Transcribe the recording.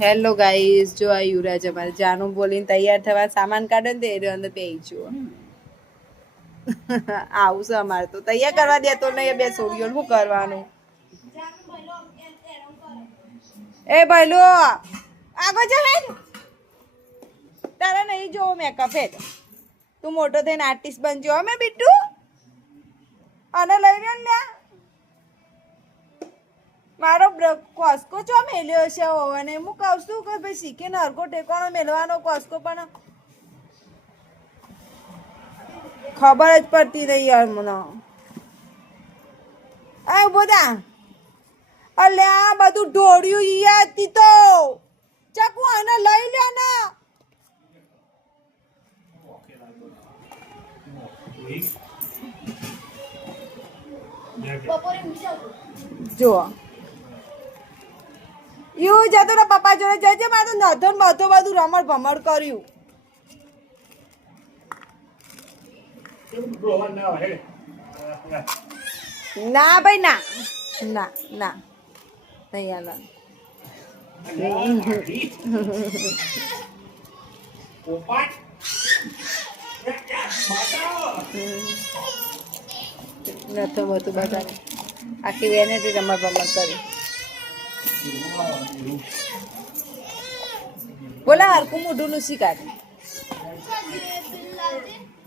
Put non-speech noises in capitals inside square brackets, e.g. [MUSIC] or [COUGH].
Hello guys જો આ યુવરાજ અમારે જાનું બોલીને તૈયાર થવા સામાન કાઢે ને તે અંદર પેઈ જુઓ. [LAUGHS] આવું છે અમારે તો. તૈયાર કરવા દેતો નહીં બે છોડીઓ શું કરવાનું? એ ભાઈલો આગળ જા હે તારે નહીં જોવો મેકઅપ હે તું મોટો થઈને આર્ટિસ્ટ બનજો અમે બીટુ. અને લઈ લે ને મારો કોસ્કો ચો મેલ્યો છે અને હું કહું છું કે ભાઈ શીખીને હરકો ટેકોણો મેળવાનો કોસ્કો પણ ખબર જ પડતી નહીં યાર મને. આ બધા અલે આ બધું ઢોળ્યું યાર તી તો. ચકુ આને લઈ લે ને. જો એવું જતો ને પપ્પા જોડે જજે મારું નધન મધો બધું રમણ ભમણ કર્યું. ના ભાઈ, ના. ના ના. નહીં આલા નથો બધું બધાને આખી વેને રમણ ભમણ કર્યું બોલા હરકું મોઢું લૂસી કાઢ